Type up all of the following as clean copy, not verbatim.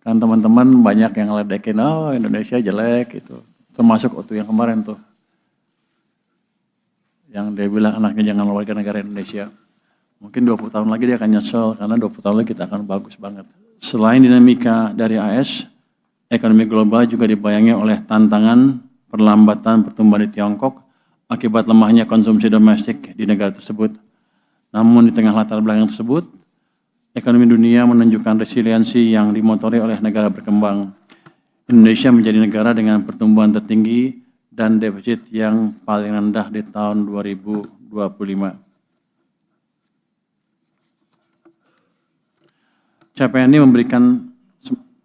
Kan teman-teman banyak yang ngeledekin, oh Indonesia jelek gitu. Termasuk waktu yang kemarin tuh. Yang dia bilang anaknya jangan warga negara Indonesia. Mungkin 20 tahun lagi dia akan nyesel karena 20 tahun lagi kita akan bagus banget. Selain dinamika dari AS, ekonomi global juga dibayangi oleh tantangan perlambatan pertumbuhan di Tiongkok akibat lemahnya konsumsi domestik di negara tersebut. Namun di tengah latar belakang tersebut, ekonomi dunia menunjukkan resiliensi yang dimotori oleh negara berkembang. Indonesia menjadi negara dengan pertumbuhan tertinggi dan defisit yang paling rendah di tahun 2025.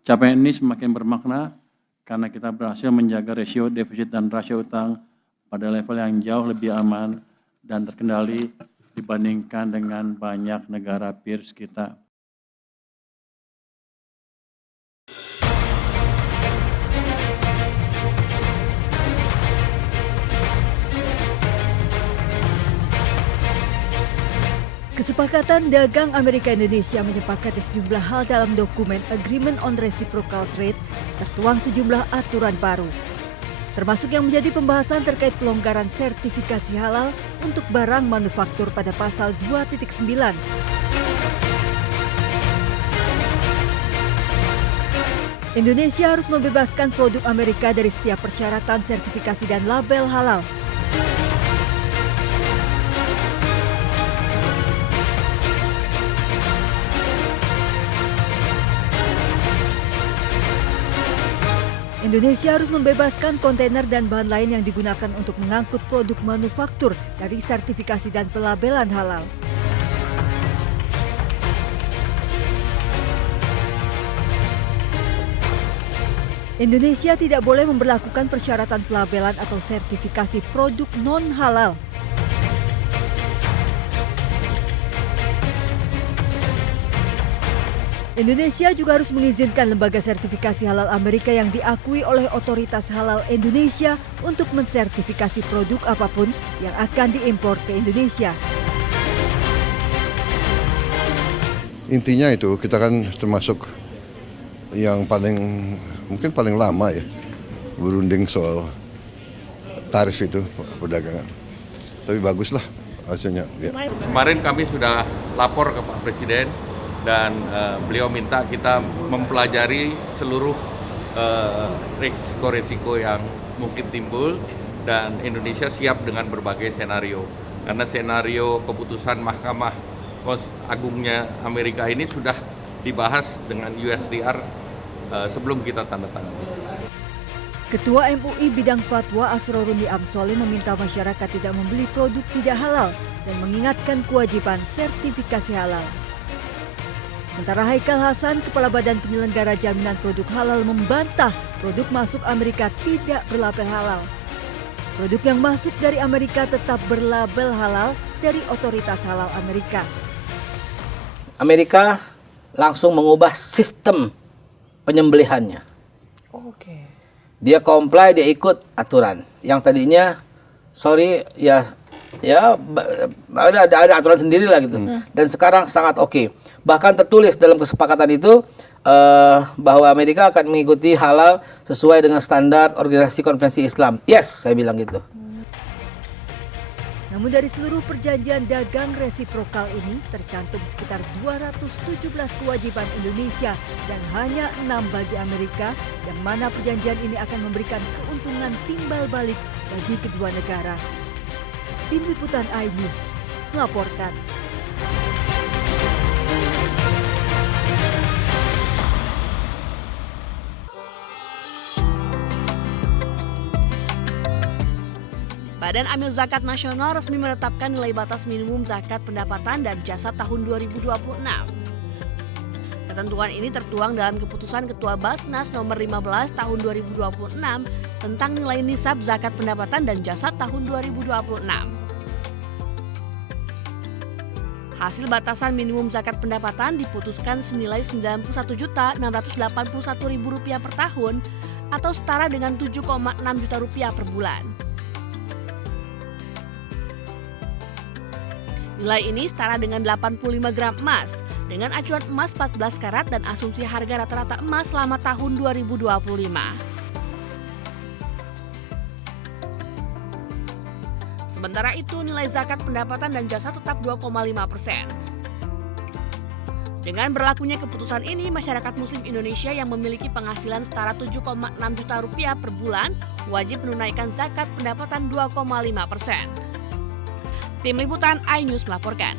Capaian ini semakin bermakna karena kita berhasil menjaga rasio defisit dan rasio utang pada level yang jauh lebih aman dan terkendali dibandingkan dengan banyak negara peers kita. Kesepakatan dagang Amerika-Indonesia menyepakati sejumlah hal dalam dokumen Agreement on Reciprocal Trade tertuang sejumlah aturan baru. Termasuk yang menjadi pembahasan terkait pelonggaran sertifikasi halal untuk barang manufaktur pada pasal 2.9. Indonesia harus membebaskan produk Amerika dari setiap persyaratan sertifikasi dan label halal. Indonesia harus membebaskan kontainer dan bahan lain yang digunakan untuk mengangkut produk manufaktur dari sertifikasi dan pelabelan halal. Indonesia tidak boleh memberlakukan persyaratan pelabelan atau sertifikasi produk non-halal. Indonesia juga harus mengizinkan lembaga sertifikasi halal Amerika yang diakui oleh otoritas halal Indonesia untuk mensertifikasi produk apapun yang akan diimpor ke Indonesia. Intinya itu kita kan termasuk yang mungkin paling lama ya berunding soal tarif itu perdagangan. Tapi baguslah hasilnya. Ya. Kemarin kami sudah lapor ke Pak Presiden. Dan beliau minta kita mempelajari seluruh resiko-resiko yang mungkin timbul dan Indonesia siap dengan berbagai senario. Karena senario keputusan Mahkamah Agungnya Amerika ini sudah dibahas dengan USTR sebelum kita tanda tangan. Ketua MUI bidang fatwa Asroruni Amsoli meminta masyarakat tidak membeli produk tidak halal dan mengingatkan kewajiban sertifikasi halal. Sementara Haikal Hasan, Kepala Badan Penyelenggara Jaminan Produk Halal membantah produk masuk Amerika tidak berlabel halal. Produk yang masuk dari Amerika tetap berlabel halal dari Otoritas Halal Amerika. Amerika langsung mengubah sistem penyembelihannya. Oke. Dia comply, dia ikut aturan. Yang tadinya, ada aturan sendiri lah gitu. Dan sekarang sangat oke. Bahkan tertulis dalam kesepakatan itu bahwa Amerika akan mengikuti halal sesuai dengan standar Organisasi Konferensi Islam. Yes, saya bilang gitu. Namun dari seluruh perjanjian dagang resiprokal ini tercantum sekitar 217 kewajiban Indonesia dan hanya 6 bagi Amerika, yang mana perjanjian ini akan memberikan keuntungan timbal balik bagi kedua negara. Tim Liputan iNews melaporkan. Badan Amil Zakat Nasional resmi menetapkan nilai batas minimum zakat pendapatan dan jasa tahun 2026. Ketentuan ini tertuang dalam keputusan Ketua Basnas nomor 15 tahun 2026 tentang nilai nisab zakat pendapatan dan jasa tahun 2026. Hasil batasan minimum zakat pendapatan diputuskan senilai Rp91.681.000 per tahun atau setara dengan Rp7,6 juta per bulan. Nilai ini setara dengan 85 gram emas, dengan acuan emas 14 karat dan asumsi harga rata-rata emas selama tahun 2025. Sementara itu, nilai zakat pendapatan dan jasa tetap 2,5%. Dengan berlakunya keputusan ini, masyarakat Muslim Indonesia yang memiliki penghasilan setara 7,6 juta rupiah per bulan wajib menunaikan zakat pendapatan 2,5%. Tim Liputan iNews melaporkan.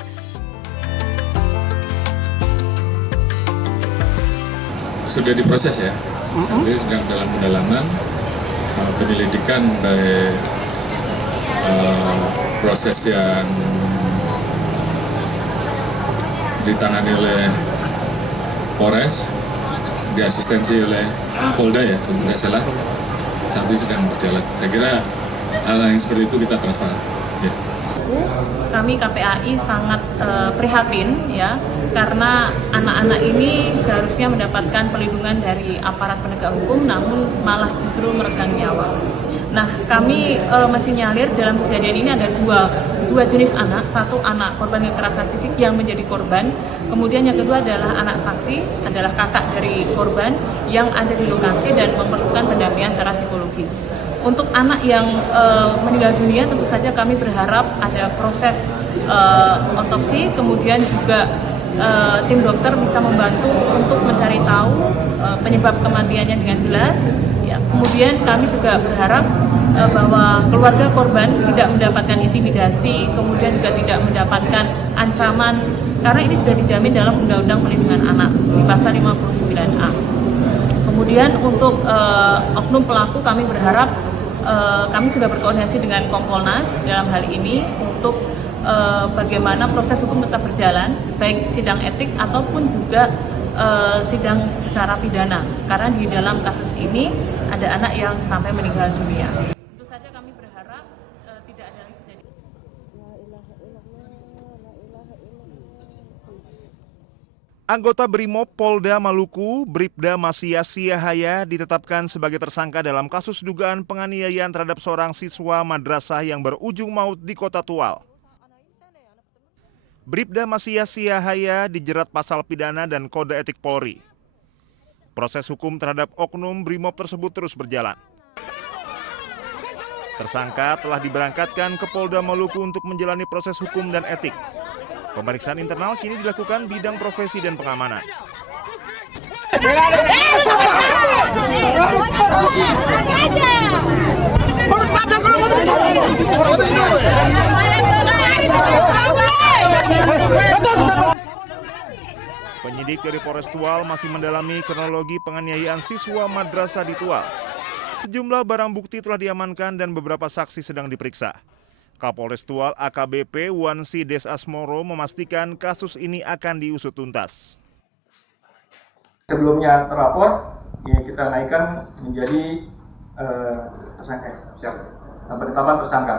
Sudah diproses ya, saat ini sedang dalam pendalaman penyelidikan dari proses yang ditangani oleh Polres, diasistensi oleh Polda ya, kalau tidak salah, saat ini sedang berjalan. Saya kira hal yang seperti itu kita transparan. Ya. Kami KPAI sangat prihatin ya, karena anak-anak ini seharusnya mendapatkan perlindungan dari aparat penegak hukum, namun malah justru meregang nyawa. Nah, kami masih nyalir dalam kejadian ini ada dua jenis anak. Satu anak korban kekerasan fisik yang menjadi korban, kemudian yang kedua adalah anak saksi, adalah kakak dari korban yang ada di lokasi dan memerlukan pendampingan secara psikologis. Untuk anak yang meninggal dunia, tentu saja kami berharap ada proses otopsi, kemudian juga tim dokter bisa membantu untuk mencari tahu penyebab kematiannya dengan jelas. Ya, kemudian kami juga berharap bahwa keluarga korban tidak mendapatkan intimidasi, kemudian juga tidak mendapatkan ancaman, karena ini sudah dijamin dalam Undang-Undang Perlindungan Anak di pasal 59A. Kemudian untuk oknum pelaku, kami berharap kami sudah berkoordinasi dengan Kompolnas dalam hal ini untuk bagaimana proses hukum tetap berjalan, baik sidang etik ataupun juga sidang secara pidana, karena di dalam kasus ini ada anak yang sampai meninggal dunia. Tentu saja kami berharap tidak ada lagi kejadian. Anggota Brimob Polda Maluku, Bribda Masya Siahaya ditetapkan sebagai tersangka dalam kasus dugaan penganiayaan terhadap seorang siswa madrasah yang berujung maut di Kota Tual. Bribda Masya Siahaya dijerat pasal pidana dan kode etik Polri. Proses hukum terhadap oknum Brimob tersebut terus berjalan. Tersangka telah diberangkatkan ke Polda Maluku untuk menjalani proses hukum dan etik. Pemeriksaan internal kini dilakukan bidang profesi dan pengamanan. Penyidik dari Polres Tual masih mendalami kronologi penganiayaan siswa madrasah di Tual. Sejumlah barang bukti telah diamankan dan beberapa saksi sedang diperiksa. Kapolres Tual AKBP Wansi Des Asmoro memastikan kasus ini akan diusut tuntas. Sebelumnya terlapor, ya kita naikkan menjadi tersangka, penetapan tersangka.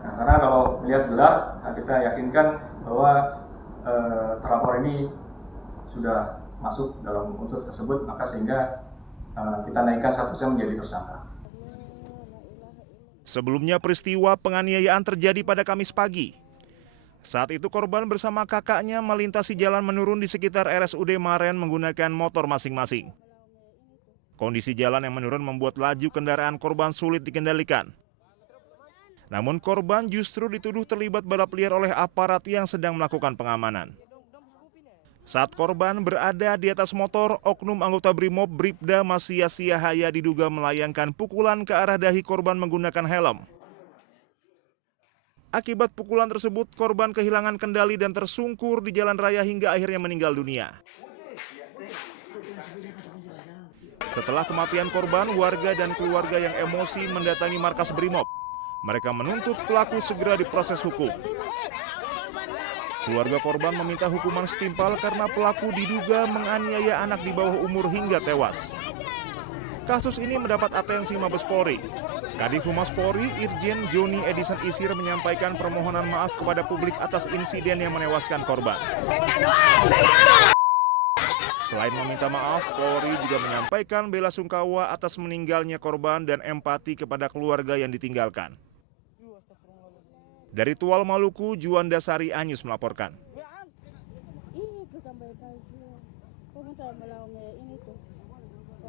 Nah, karena kalau melihat gelar, kita yakinkan bahwa terlapor ini sudah masuk dalam unsur tersebut, maka sehingga kita naikkan statusnya menjadi tersangka. Sebelumnya peristiwa penganiayaan terjadi pada Kamis pagi. Saat itu korban bersama kakaknya melintasi jalan menurun di sekitar RSUD Maren menggunakan motor masing-masing. Kondisi jalan yang menurun membuat laju kendaraan korban sulit dikendalikan. Namun korban justru dituduh terlibat balap liar oleh aparat yang sedang melakukan pengamanan. Saat korban berada di atas motor, oknum anggota Brimob Bribda Masya Siahaya diduga melayangkan pukulan ke arah dahi korban menggunakan helm. Akibat pukulan tersebut, korban kehilangan kendali dan tersungkur di jalan raya hingga akhirnya meninggal dunia. Setelah kematian korban, warga dan keluarga yang emosi mendatangi markas Brimob. Mereka menuntut pelaku segera diproses hukum. Keluarga korban meminta hukuman setimpal karena pelaku diduga menganiaya anak di bawah umur hingga tewas. Kasus ini mendapat atensi Mabes Polri. Kadif Humas Polri, Irjen Joni Edison Isir menyampaikan permohonan maaf kepada publik atas insiden yang menewaskan korban. Selain meminta maaf, Polri juga menyampaikan bela sungkawa atas meninggalnya korban dan empati kepada keluarga yang ditinggalkan. Dari Tual Maluku, Juanda Sari iNews melaporkan. dalam